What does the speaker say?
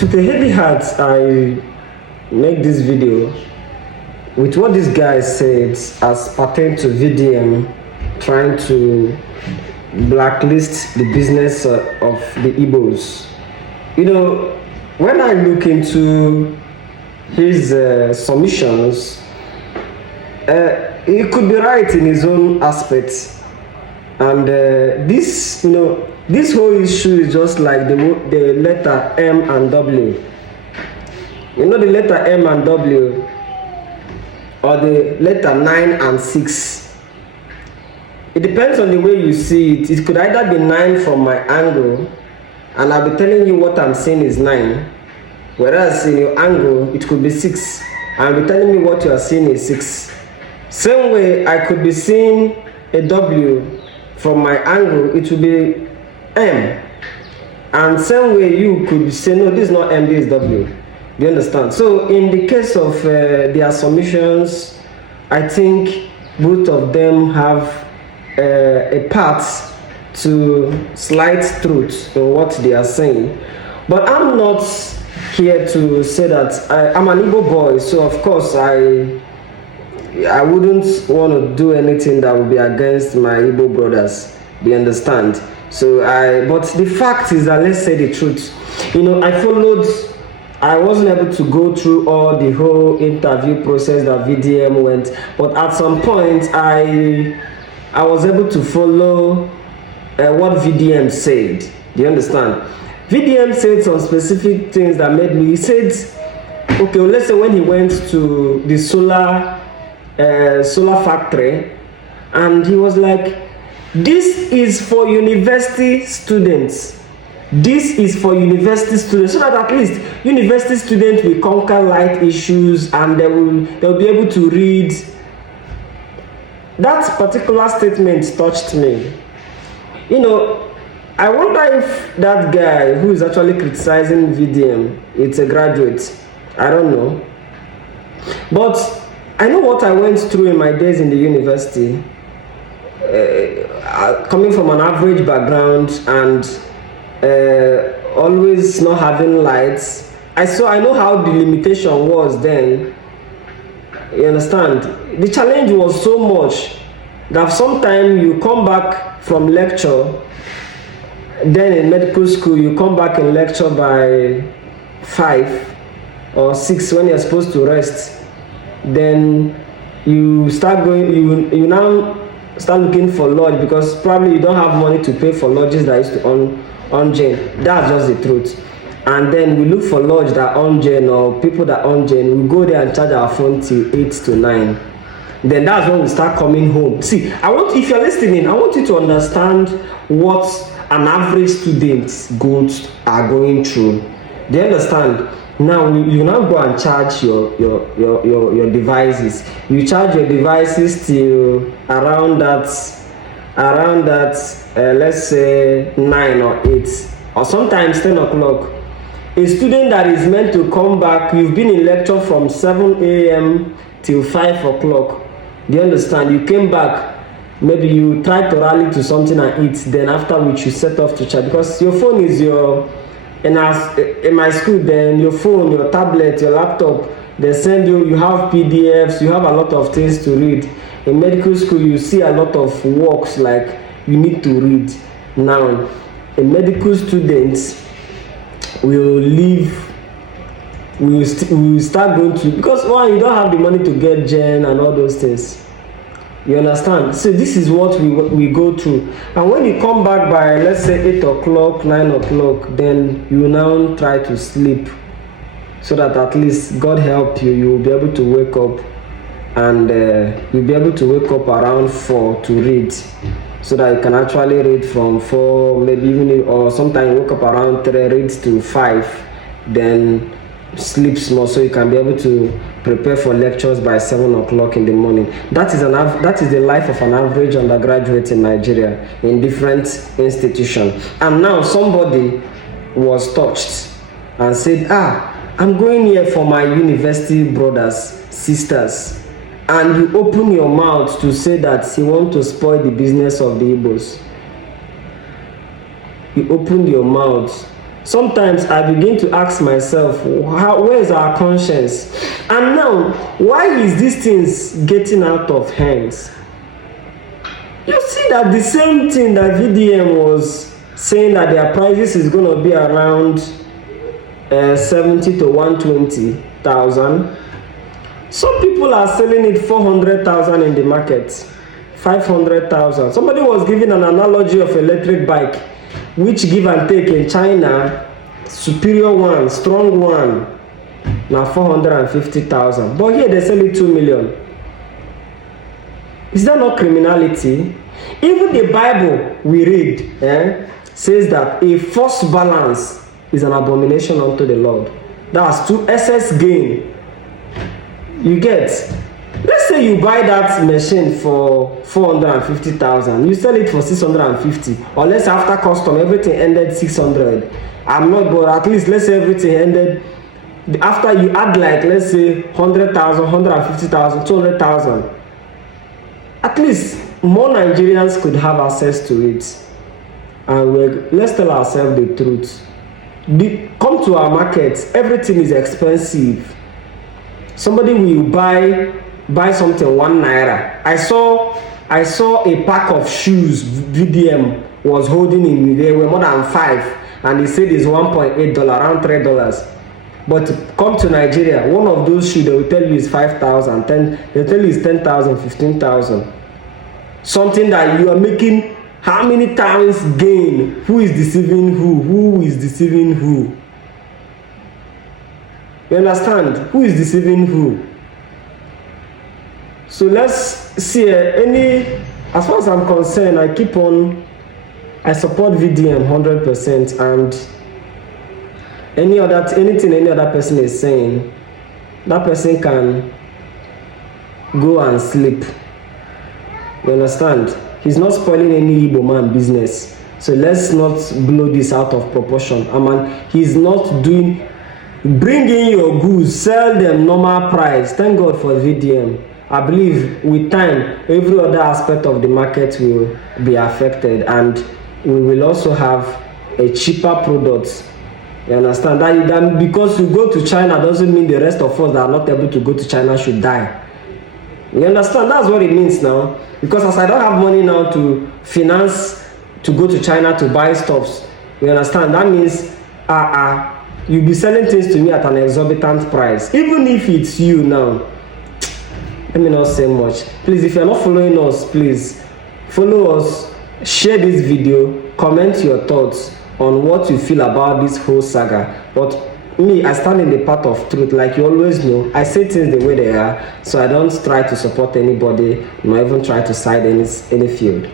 With a heavy heart, I make this video with what this guy said as pertain to VDM trying to blacklist the business of the Igbos. You know, when I look into his submissions, he could be right in his own aspects, and this whole issue is just like the letter M and W. You know, the letter M and W, or the letter 9 and 6. It depends on the way you see it. It could either be 9 from my angle, and I'll be telling you what I'm saying is 9. Whereas in your angle, it could be 6. I'll be telling you what you are seeing is 6. Same way, I could be seeing a W from my angle, it will be M. And same way, you could say, no, this is not M, this is W. Do you understand? So in the case of their submissions, I think both of them have a part to slight truth in what they are saying. But I'm not here to say that I'm an Igbo boy, so of course I wouldn't want to do anything that would be against my Igbo brothers. Do you understand? So but the fact is that, let's say the truth. You know, I wasn't able to go through all the whole interview process that VDM went, but at some point I was able to follow what VDM said. Do you understand? VDM said some specific things that made me. He said, okay, well, let's say when he went to the solar factory, and he was like, this is for university students. This is for university students, so that at least university students will conquer light issues and they'll be able to read. That particular statement touched me. You know, I wonder if that guy who is actually criticizing VDM, it's a graduate. I don't know. But I know what I went through in my days in the university. Coming from an average background and always not having lights, I know how the limitation was then. You understand? The challenge was so much that sometimes you come back from lecture, then in medical school you come back in lecture by 5 or 6 when you're supposed to rest. Then you start going, you now start looking for lodge because probably you don't have money to pay for lodges that used to on gen. That's just the truth. And then we look for lodge that on gen or people that on gen. We go there and charge our phone till 8 to 9. Then that's when we start coming home. See, if you're listening, I want you to understand what an average student are going through. Do you understand? Now you now go and charge your devices. You charge your devices till around that let's say 9 or 8 or sometimes 10 o'clock. A student that is meant to come back, you've been in lecture from 7 a.m. till 5 o'clock. Do you understand? You came back, maybe you tried to rally to something and eat, then after which you set off to charge, because your phone is in my school, then your phone, your tablet, your laptop, they send you have PDFs, you have a lot of things to read. In medical school, you see a lot of works like you need to read. Now, a medical students will start going to, because one, you don't have the money to get gen and all those things. You understand? So this is what we go through. And when you come back by, let's say, 8 o'clock, 9 o'clock, then you now try to sleep so that at least, God help you, you will be able to wake up, and you'll be able to wake up around 4 to read, so that you can actually read from 4, maybe even, or sometimes you wake up around 3, read to 5, then sleep small so you can be able to prepare for lectures by 7 o'clock in the morning. That is the life of an average undergraduate in Nigeria in different institutions. And now somebody was touched and said, I'm going here for my university brothers, sisters, and you open your mouth to say that you want to spoil the business of the Igbos. You opened your mouth. sometimes I begin to ask myself, where is our conscience? And now, why is these things getting out of hands? You see that the same thing that VDM was saying that their prices is going to be around 70 to 120,000. Some people are selling it 400,000 in the market, 500,000. Somebody was giving an analogy of electric bike, which give and take in China, superior one, strong one, now 450,000. But here they sell it 2 million. Is that not criminality? Even the Bible we read says that a false balance is an abomination unto the Lord. That's to excess gain. You get, let's say you buy that machine for 450,000, you sell it for 650, or let's say after custom everything ended 600. I'm not, but at least let's say everything ended after you add, like, let's say 100,000, 150,000, 200,000. At least more Nigerians could have access to it. And let's tell ourselves the truth. Come to our markets, everything is expensive. Somebody will buy something 1 naira. I saw a pack of shoes VDM was holding in. They were more than 5, and they said it's $1.8, around $3. But come to Nigeria, one of those shoes they will tell you is 5,000, they'll tell you is 10,000, 15,000. Something that you are making how many times gain? Who is deceiving who? Who is deceiving who? You understand? Who is deceiving who? So let's see, as far as I'm concerned, I support VDM 100%, and anything any other person is saying, that person can go and sleep. You understand? He's not spoiling any Igbo man business. So let's not blow this out of proportion. He's not doing. Bring in your goods, sell them normal price. Thank God for VDM. I believe with time, every other aspect of the market will be affected, and we will also have a cheaper product. You understand? That because you go to China doesn't mean the rest of us that are not able to go to China should die. You understand? That's what it means now. Because as I don't have money now to finance to go to China to buy stuffs, you understand? That means you'll be selling things to me at an exorbitant price. Even if it's you now. Let me not say much. Please, if you're not following us, please follow us, share this video, comment your thoughts on what you feel about this whole saga. But me, I stand in the path of truth. Like you always know, I say things the way they are, so I don't try to support anybody, nor even try to side any field.